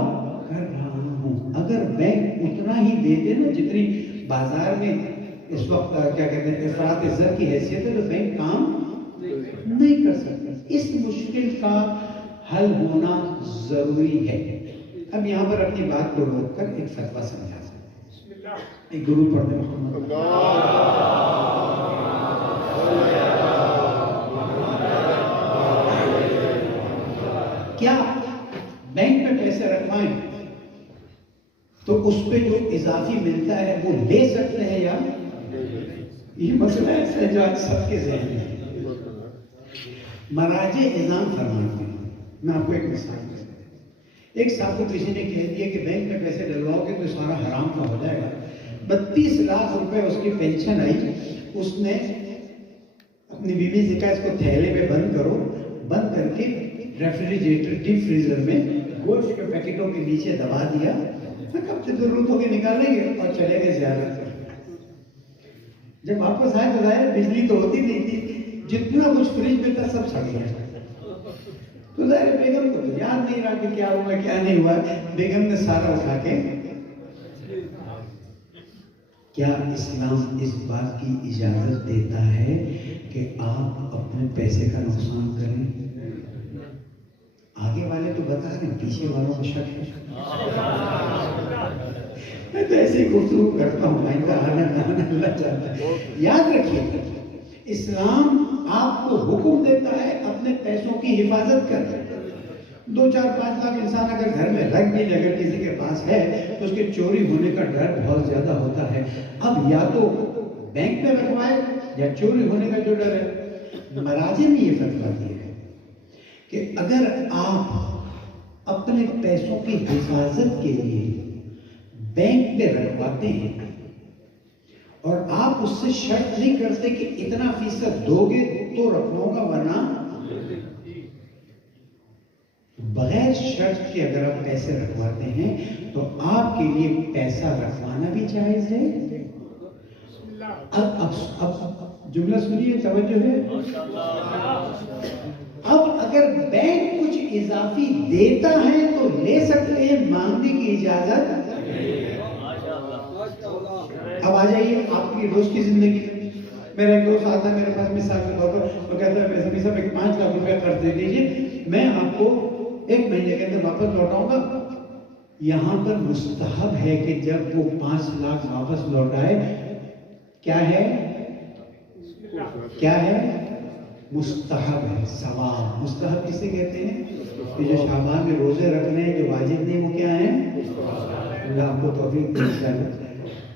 کر رہا ہوں۔ اگر بینک اتنا ہی دے دے نا جتنی بازار میں اس وقت کیا کہتے ہیں افراط زر کی حیثیت ہے تو بینک کام نہیں کر سکتا. اس مشکل کا حل ہونا ضروری ہے. اب یہاں پر اپنی بات کو روک کر ایک فتویٰ سمجھا سکتے ہیں. ایک درود پڑھتے محمد. کیا بینک میں پیسے رکھوائیں تو اس پہ جو اضافی ملتا ہے وہ لے سکتے ہیں یا یہ مسئلہ ایسا ہے جو آج سب کے ذہن میں ہے. مراجع نظام فرماتے ہیں. میں آپ کو ایک مثال دیتا ہوں. ایک صاحب کو کسی نے کہہ دیا کہ بینک میں پیسے ڈلواؤ گے تو سارا حرام کا ہو جائے گا. 32 لاکھ روپے اس کی پینشن آئی. اس نے اپنی بیوی سے کہا اس کو تھیلے میں بند کرو, بند کر کے ریفریجریٹر ڈیپ فریزر میں گوشت کے پیکٹوں کے نیچے دبا دیا. کب سے ضرورت ہوگی نکالیں گے اور چلے گئے زیارت پر. جب واپس آئے تو ظاہر بجلی تو ہوتی نہیں تھی, جتنا کچھ فریج میں تھا سب سڑ گیا. تو ظاہر بیگم کو تو یاد نہیں رہا کہ کیا ہوا کیا نہیں ہوا. بیگم نے سارا اٹھا کے. کیا اسلام اس بات کی اجازت دیتا ہے کہ آپ اپنے پیسے کا نقصان کریں؟ آگے والے تو بتا رہے ہیں, پیچھے والوں کو شک ہے. میں تو ایسے گفتگو کرتا ہوں, اللہ چاہتا ہے. یاد رکھیے اسلام آپ کو حکم دیتا ہے اپنے پیسوں کی حفاظت کر. 2-4-5 لاکھ انسان اگر گھر میں رکھ بھی اگر کسی کے پاس ہے تو اس کے چوری ہونے کا ڈر بہت زیادہ ہوتا ہے. اب یا تو بینک میں رکھوائے یا چوری ہونے کا جو ڈر ہے. مراجع نے یہ فتویٰ دیا ہے کہ اگر آپ اپنے پیسوں کی حفاظت کے لیے بینک میں رکھواتے ہیں اور آپ اس سے شرط نہیں کرتے کہ اتنا فیصد دو گے تو رکھواؤں گا ورنہ بغیر شرط کے اگر آپ پیسے رکھواتے ہیں تو آپ کے لیے پیسہ رکھوانا بھی جائز ہے. اب جملہ سنیے, توجہ ہے. اب اگر بینک کچھ اضافی دیتا ہے تو لے سکتے ہیں, مانگنے کی اجازت. اب آ جائیے آپ کی روز کی زندگی میں. میرا ایک دوست آتا ہے میرے پاس مثال کے طور پر, وہ کہتا ہے میسا صاحب ایک 5 لاکھ روپے قرض دے دیجیے, میں آپ کو 1 مہینے کے اندر واپس لوٹاؤں گا. یہاں پر مستحب ہے کہ جب وہ 5 لاکھ واپس لوٹائے, کیا ہے کیا ہے مستحب ہے, ثواب. مستحب کسے کہتے ہیں کہ جو شعبان میں روزے رکھنے ہیں جو واجب نہیں وہ کیا ہیں. اللہ آپ کو توفیق دے.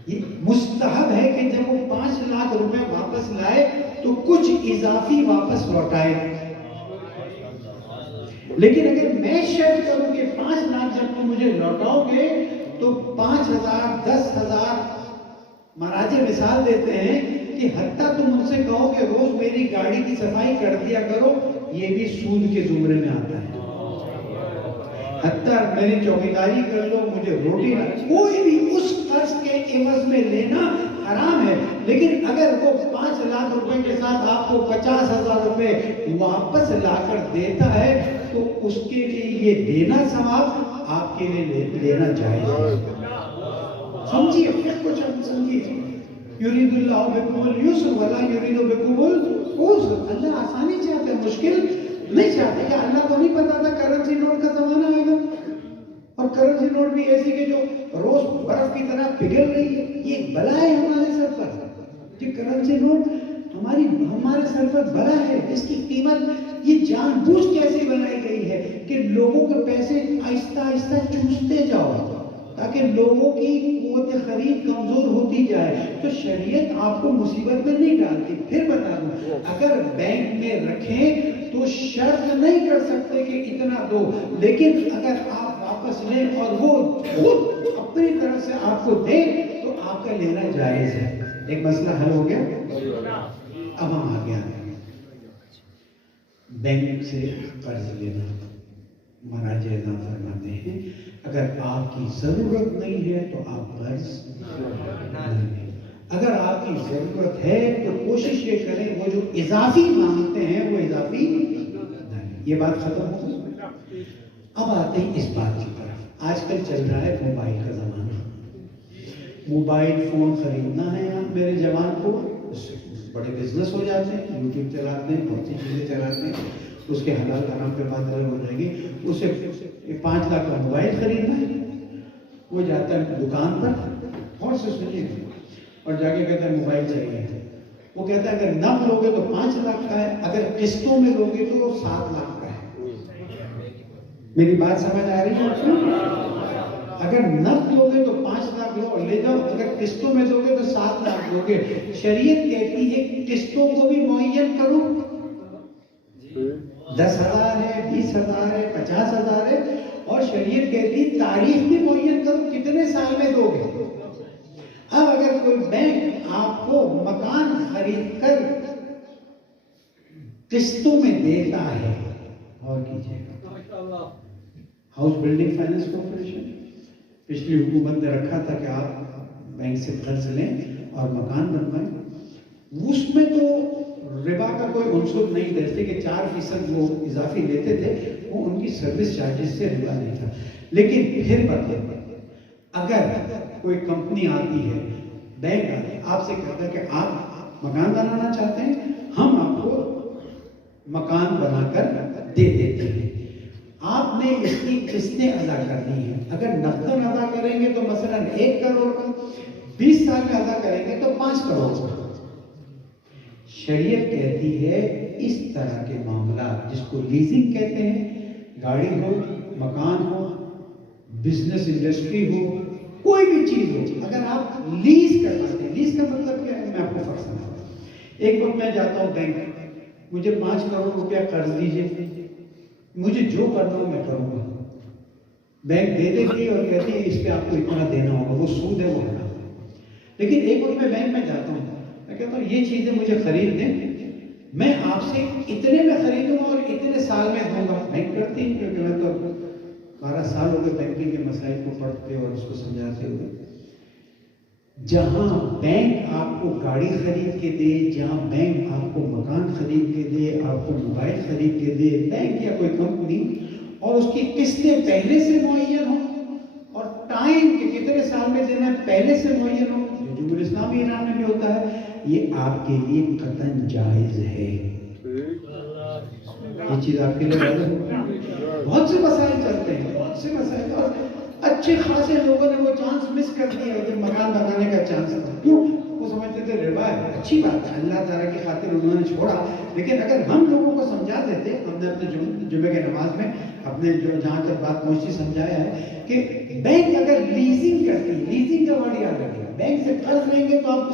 یہ مستحب ہے کہ جب وہ 5 لاکھ روپے واپس لائے تو کچھ اضافی واپس لوٹائے. لیکن اگر میں شرط کروں کہ 5 لاکھ جب تم مجھے لوٹاؤ گے تو 5,000 10,000 مراجع مثال دیتے ہیں کہ حتیٰ تم ان سے کہو کہ روز میری گاڑی کی صفائی کر دیا کرو, یہ بھی سود کے زمرے میں آتا ہے. حتیٰ میری چوکیداری کر لو, مجھے روٹی نہ, کوئی بھی اس قرض کے عوض میں لینا حرام ہے. لیکن اگر وہ 5 لاکھ روپے کے ساتھ آپ کو 50,000 روپے واپس لا کر دیتا ہے تو اس کے لیے یہ دینا ثواب, آپ کے لیے لینا جائز ہے. سمجھیے پھر کچھ ہم سمجھیے. یرید اللہ بکم اليسر ولا یرید بکم العسر. اللہ آسانی چاہتا ہے, مشکل نہیں چاہتا. کیا اللہ کو نہیں پتا تھا کرنسی نوٹ کا زمانہ آئے گا, اور کرنسی نوٹ بھی ایسی کہ جو روز برف کی طرح پگھل رہی ہے. یہ بلا ہے ہمارے سر پر. یہ کرنسی نوٹ ہمارے سر پر بلا ہے. اس کی قیمت یہ جان بوجھ کیسے بنائی گئی ہے کہ لوگوں کے پیسے آہستہ آہستہ چوستے جاؤ تاکہ لوگوں کی قوت خرید کمزور ہوتی جائے. تو شریعت آپ کو مصیبت میں نہیں ڈالتی. پھر بتا دوں, اگر بینک میں رکھیں تو شرط نہیں کر سکتے کہ اتنا دو, لیکن اگر آپ واپس لیں اور وہ خود اپنی طرف سے آپ کو دیں تو آپ کا لینا جائز ہے. ایک مسئلہ حل ہو گیا. اب ہم آگے آتے ہیں. بینک سے قرض لینا, مراجع نہ فرماتے ہیں اگر آپ کی ضرورت نہیں ہے تو آپ قرض نہ لیں. اگر آپ کی ضرورت ہے تو کوشش یہ کریں وہ جو اضافی مانگتے ہیں وہ اضافی نہ لیں. یہ بات ختم ہو. اب آتے ہیں اس بات کی طرف. آج کل چل رہا ہے موبائل کا زمانہ. موبائل فون خریدنا ہے یہاں میرے جوان کو، اس سے بڑے بزنس ہو جاتے ہیں، یوٹیوب چلاتے ہیں، بہت سی چیزیں چلاتے ہیں، اس کے حلال حرام پہ بات الگ ہو جائے گی. اسے 5 لاکھ کا موبائل خریدنا ہے، وہ جاتا ہے دکان پر اور سے سنیے اور جا کے کہتا ہے موبائل چاہیے. وہ کہتا ہے اگر نقد لوگے تو 5 لاکھ کا ہے، اگر قسطوں میں لوگے تو 7 لاکھ کا ہے. میری بات سمجھ آ رہی ہے آپ کو؟ اگر نقد لوگے تو 5 لاکھ لو لے جاؤ، اگر قسطوں میں لوگے تو 7 لاکھ لوگے. شریعت کہتی ہے قسطوں کو بھی معین کرو، 10,000 ہے، 20,000 ہے، 50,000 ہے، اور شریعت کہتی ہے تاریخ بھی معین کرو کتنے سال میں دو گے. اب اگر کوئی بینک آپ کو مکان خرید کر قسطوں میں دیتا ہے، اور کیجیے گا. ہاؤس بلڈنگ فائنانس کارپوریشن پچھلی حکومت نے رکھا تھا کہ آپ بینک سے قرض لیں اور مکان بنوائیں. اس میں تو ربا کا کوئی عنصر نہیں تھا، اس لیے کہ 4% وہ اضافی لیتے تھے، وہ ان کی سروس چارجز سے ربا نہیں تھا. لیکن پھر اگر کوئی کمپنی آتی ہے، بینک آتی ہے، آپ سے کہتا ہے کہ آپ مکان بنانا چاہتے ہیں، ہم آپ کو مکان بنا کر دے دیتے ہیں، آپ نے اس کی قسطیں ادا کرنی ہے. اگر نقداً ادا کریں گے تو مثلا 1 کروڑ کا، 20 سال میں ادا کریں گے تو 5 کروڑ کا. شریعت کہتی ہے اس طرح کے معاملات جس کو لیزنگ کہتے ہیں، گاڑی ہو، مکان ہو، بزنس انڈسٹری ہو، کوئی بھی چیز ہو، اگر آپ لیز کرواتے ہیں، لیز کا مطلب کیا ہے میں آپ کو فرق سمجھاتا ہوں. ایک وقت میں جاتا ہوں بینک، مجھے 5 کروڑ روپیہ قرض دیجیے، مجھے جو کرنا ہو میں کروں گا. بینک دے دیتی ہے اور کہتی ہے اس پہ آپ کو اتنا دینا ہوگا، وہ سود ہے وہ حرام ہے. لیکن ایک وقت میں بینک میں جاتا ہوں، میں کہتا ہوں یہ چیزیں مجھے خرید دیں، میں آپ سے اتنے میں خریدوں گا اور اتنے سال میں دوں گا. بینک کرتی ہے، کیونکہ میں تو 12 سال ہو گئے بینکنگ کے مسائل کو پڑھتے اور اس کو سمجھاتے ہوئے. جہاں بینک آپ کو گاڑی خرید کے دے، جہاں بینک آپ کو مکان خرید کے دے، آپ کو موبائل خرید کے دے، بینک یا کوئی کمپنی، اور اس کی قسطیں پہلے سے معین ہوں اور ٹائم کے کتنے سال میں دینا ہے پہلے سے معین ہو، جو جمہوریہ اسلامی ایران میں بھی ہوتا ہے، یہ آپ کے لیے قطعاً جائز ہے. یہ چیز آپ کے لیے بہت سے مسائل چلتے ہیں، بہت سے مسائل، اور اچھے خاصے لوگوں نے وہ چانس مس کر دیا جو مکان بنانے کا چانس تھا. کیوں؟ وہ سمجھتے تھے ربا ہے، اچھی بات ہے، اللہ تعالیٰ کی خاطر انہوں نے چھوڑا. لیکن اگر ہم لوگوں کو سمجھا دیتے، ہم نے اپنے جمعے کے نماز میں اپنے جہاں تک بات پہنچی سمجھایا ہے کہ بینک اگر لیزنگ کرتی ہے، لیزنگ کا ورڈ یاد رکھیے، بینک سے قرض لیں گے تو آپ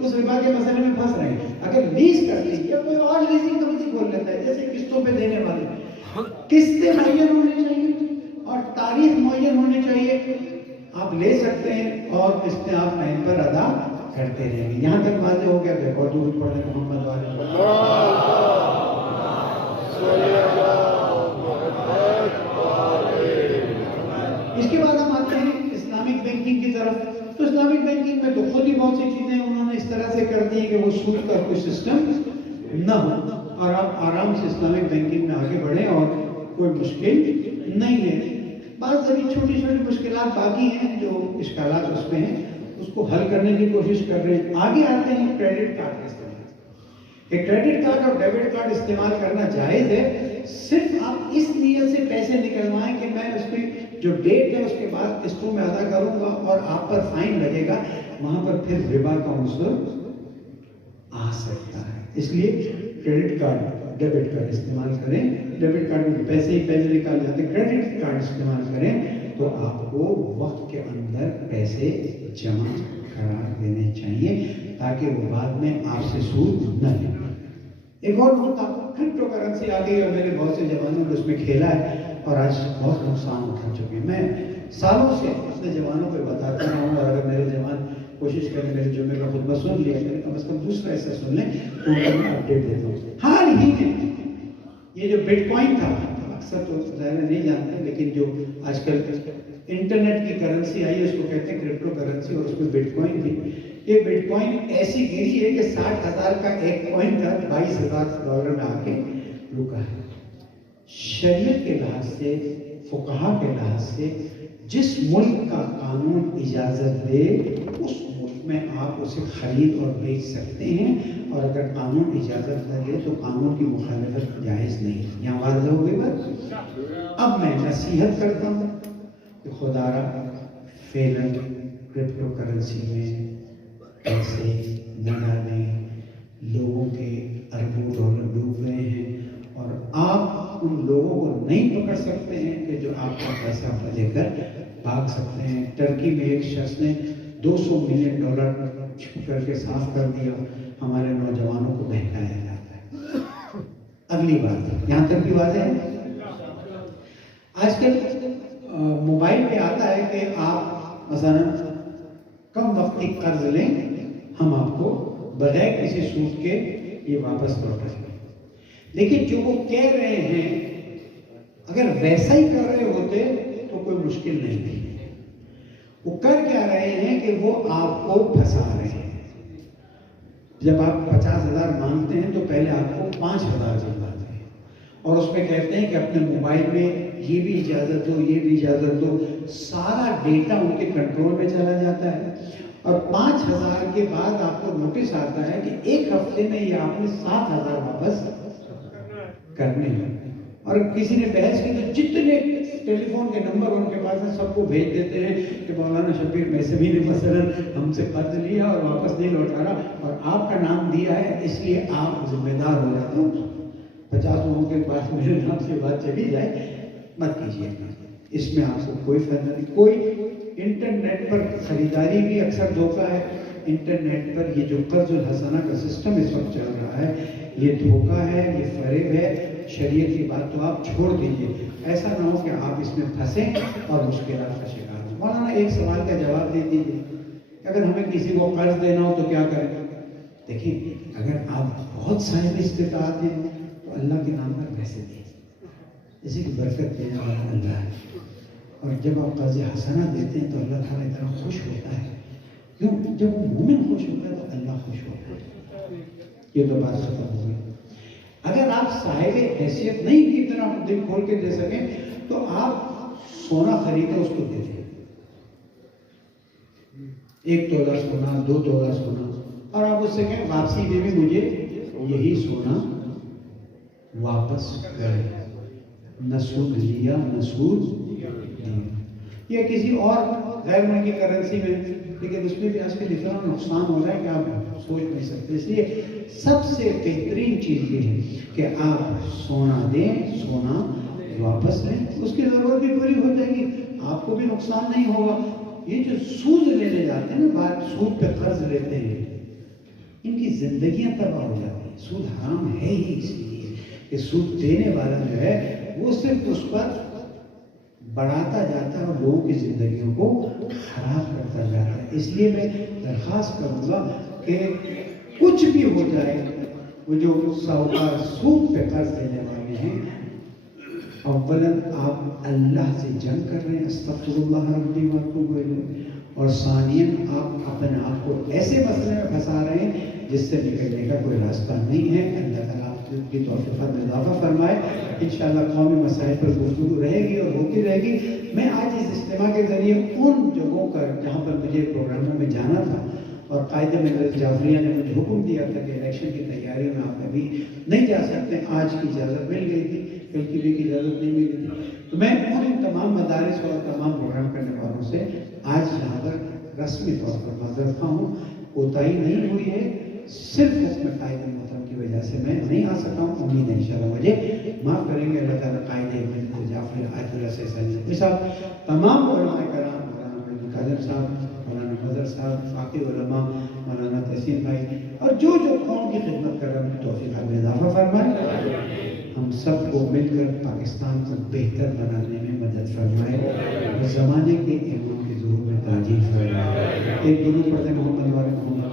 اس ربا کے مسئلے میں پھنس رہے ہیں. اگر لیز کرتی ہے یا کوئی اور لیزنگ کمپنی کھول لیتا ہے، جیسے قسطوں پہ دینے والے، قسطیں معین ہونی چاہیے اور تاریخ معین ہونی چاہیے. آپ لے سکتے ہیں اور قسطیں آپ ٹائم پر ادا کرتے رہیں گے. یہاں تک واضح ہو گیا کہ اور درود پڑھیں محمد اس کے بعد ہم آتے ہیں اسلامک بینکنگ کی طرف. تو اسلامک بینکنگ میں تو خود ہی بہت سی چیزیں انہوں نے اس طرح سے کر دی کہ وہ سود کا کوئی سسٹم نہ ہو اور آپ آرام سے اسلامک بینکنگ میں آگے بڑھیں اور کوئی مشکل نہیں ہے. بعض ابھی چھوٹی چھوٹی مشکلات باقی ہیں جو اشکالات اس میں ہیں، اس کو حل کرنے کی کوشش کر رہے ہیں. آگے آتے ہیں کریڈٹ کارڈ کا استعمال. ایک کریڈٹ کارڈ اور ڈیبٹ کارڈ استعمال کرنا جائز ہے، صرف آپ اس نیت سے پیسے نکلوائیں کہ میں اس کی جو ڈیٹ ہے اس کے بعد قسطوں میں ادا کروں گا اور آپ پر فائن لگے گا. وہاں پر پھر ربا کا عنصر آ سکتا ہے. اس لیے کریڈٹ کارڈ ڈیبٹ کارڈ استعمال کریں. ڈیبٹ کارڈ میں پیسے ہی پہلے نکال جاتے، کریڈٹ کارڈ استعمال کریں تو آپ کو وقت کے اندر پیسے جمع کرا دینے چاہیے تاکہ وہ بعد میں آپ سے سود نہ لے. ایک اور نقطہ، کرپٹو کرنسی آ گئی اور میرے بہت سے جوانوں نے اس میں کھیلا ہے اور آج بہت نقصان اٹھا چکے ہیں. میں سالوں سے اپنے جوانوں پہ بتاتا رہا ہوں اور اگر میرے جوان کوشش کریں میرے جمعے کا خطبہ سن لیا کریں، کم از کم دوسرا حصہ سن لیں تو میں اپڈیٹ دیتا ہوں. حال ہی میں یہ جو بٹ کوائن تھا، اکثر تو ظاہر نہیں جانتے، لیکن جو آج کل انٹرنیٹ کی کرنسی آئی ہے اس کو کہتے ہیں کرپٹو کرنسی، اور اس میں بٹ کوائن بھی. یہ بٹ کوائن ایسی گری ہے کہ 60,000 کا ایک کوائن کا $22,000 میں آ کے رکا ہے. شریعت کے لحاظ سے فقہا کے لحاظ سے جس ملک کا قانون اجازت دے اس ملک میں آپ اسے خرید اور بیچ سکتے ہیں، اور اگر قانون اجازت نہ دے تو قانون کی مخالفت جائز نہیں۔ یہاں واضح ہو گئی بات۔ اب میں نصیحت کرتا ہوں کہ خدا را فعلاً کرپٹو کرنسی میں پیسے نہ ڈالیں، لوگوں کے اربوں ڈالر ڈوب گئے ہیں، اور آپ ان لوگوں کو نہیں پکڑ سکتے ہیں کہ جو آپ کا پیسہ لے کر بھاگ سکتے ہیں۔ ٹرکی میں ایک شخص نے $200 ملین چھپ کر کے صاف کر دیا، ہمارے نوجوانوں کو بہکایا جاتا ہے۔ اگلی بات یہاں تک بھی واضح ہے۔ آج کل موبائل پہ آتا ہے کہ آپ مثلا کم وقتی قرض لیں، ہم آپ کو بغیر کسی سود کے یہ واپس لوٹائیں گے۔ لیکن جو وہ کہہ رہے ہیں اگر ویسا ہی کر رہے ہوتے تو کوئی مشکل نہیں تھی۔ وہ کر کیا رہے ہیں کہ وہ آپ کو پھنسا رہے ہیں۔ جب آپ 50,000 مانگتے ہیں تو پہلے آپ کو 5,000 دلواتے ہیں، اور اس میں کہتے ہیں کہ اپنے موبائل میں یہ بھی اجازت دو، یہ بھی اجازت دو، سارا ڈیٹا ان کے کنٹرول میں چلا جاتا ہے، اور 5,000 کے بعد آپ کو نوٹس آتا ہے کہ ایک ہفتے میں یہ آپ نے 7,000 واپس کرنے ہیں۔ اور کسی نے بحث کی تو جتنے ٹیلی فون کے نمبر ان کے پاس ہیں سب کو بھیج دیتے ہیں کہ مولانا شبیر میثمی نے مثلا ہم سے قرض لیا اور واپس نہیں لوٹا رہا، اور آپ کا نام دیا ہے اس لیے آپ ذمہ دار ہو جاتے ہو۔ 50 لوگوں کے پاس میرے نام سے بات چلی جائے، مت کیجیے، اس میں آپ کو کوئی فائدہ نہیں۔ کوئی انٹرنیٹ پر خریداری بھی اکثر دھوکہ ہے۔ انٹرنیٹ پر یہ جو قرض الحسنہ کا سسٹم اس وقت چل رہا ہے یہ دھوکہ ہے، یہ فریب ہے۔ شریعت کی بات تو آپ چھوڑ دیجئے، ایسا نہ ہو کہ آپ اس میں پھنسیں اور مشکلات کا شکار ہوں۔ مولانا ایک سوال کا جواب دے دیجیے، اگر ہمیں کسی کو قرض دینا ہو تو کیا کریں؟ دیکھیں، اگر آپ بہت صاحب استطاعت ہیں تو اللہ کے نام پر پیسے دیں، اسی کی برکت دینے والا اللہ ہے، اور جب آپ قرض حسنہ دیتے ہیں تو اللہ تعالیٰ اتنا خوش ہوتا ہے، کیوں؟ جب مومن خوش ہوتا ہے تو اللہ خوش ہوتا ہے۔ یہ تو بات ختم ہو گئی۔ اگر آپ صاحب حیثیت نہیں کی طرح دل کھول کے دے سکیں تو آپ سونا خریدیں، اس کو دے دیں، 1 تولہ سونا، 2 تولہ سونا، اور آپ اس سے کہیں واپسی میں بھی مجھے یہی سونا واپس کریں، نہ سود لیا نہ سود دیا۔ یا کسی اور غیر ملکی کرنسی میں، لیکن اس میں بھی آج کل اتنا نقصان ہو رہا ہے کہ آپ سوچ نہیں سکتے۔ اس لیے سب سے بہترین چیز یہ ہے کہ آپ سونا دیں، سونا واپس لیں، اس کی ضرورت بھی پوری ہو جائے گی، آپ کو بھی نقصان نہیں ہوگا۔ یہ جو سود لینے جاتے ہیں نا، بات سود پہ قرض لیتے ہیں، ان کی زندگیاں تباہ ہو جاتی ہیں۔ سود حرام ہے ہی اس لیے کہ سود دینے والا جو ہے وہ صرف اس پر بڑھاتا جاتا ہے اور لوگوں کی زندگیوں کو خراب کرتا جاتا ہے۔ اس لیے میں درخواست کروں گا کہ کچھ بھی ہو جائے، وہ جو ساہوکار سود پہ قرض دینے والے ہیں، اولاً آپ اللہ سے جنگ کر رہے ہیں، استغفر اللہ ربی واتوب الیہ، اور ثانیاً آپ اپنے آپ کو ایسے مسئلے میں پھنسا رہے ہیں جس سے نکلنے کا کوئی راستہ نہیں ہے۔ اللہ تعالیٰ آپ کی توفیقات میں اضافہ فرمائے۔ انشاءاللہ قومی مسائل پر گفتگو رہے گی اور ہوتی رہے گی۔ میں آج اس اجتماع کے ذریعے ان جگہوں پر جہاں پر مجھے پروگراموں میں جانا تھا اور قائد ملت جعفریہ نے مجھے حکم دیا تھا کہ الیکشن کی تیاریوں میں آپ ابھی نہیں جا سکتے، آج کی اجازت مل گئی تھی، کل کی بھی اجازت نہیں ملی تھی، تو میں ان تمام مدارس اور تمام پروگرام کرنے والوں سے آج یہاں پر رسمی طور پر معذرت خواہ ہوں، کوتاہی نہیں ہوئی ہے، صرف حکم قائد محترم کی وجہ سے میں نہیں آ سکا ہوں۔ امید ہے انشاءاللہ مجھے معاف کریں گے اللہ تعالیٰ۔ قائد ملت جعفریہ آیت اللہ سے صاحب، تمام علماء کرام، مولانا قادر صاحب، مولانا مظہر صاحب، باقی علماء، مولانا تحسین بھائی، اور جو قوم کی خدمت کر رہے ہیں، توفیق میں اضافہ فرمائے، ہم سب کو مل کر پاکستان کو بہتر بنانے میں مدد فرمائے اور زمانے کے امام کے ظہور میں تعجیل فرمائے۔ ایک درود پڑھتے ہیں محمد وعلی محمد۔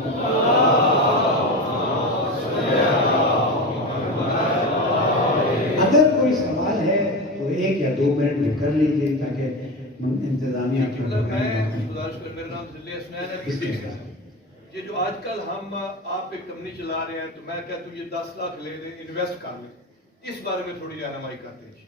اگر کوئی سوال ہے تو 1 یا 2 منٹ میں کر لیجیے تاکہ انتظامیہ کی میرا نام ذلی حسنین ہے۔ یہ جو آج کل آپ ایک کمپنی چلا رہے ہیں تو میں کہتا ہوں یہ 10 لاکھ لے لیں، انویسٹ کر لیں، اس بارے میں تھوڑی رہنمائی کرتے ہیں۔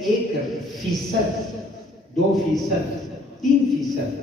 1%, 2%, 3%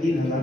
3,000,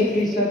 1%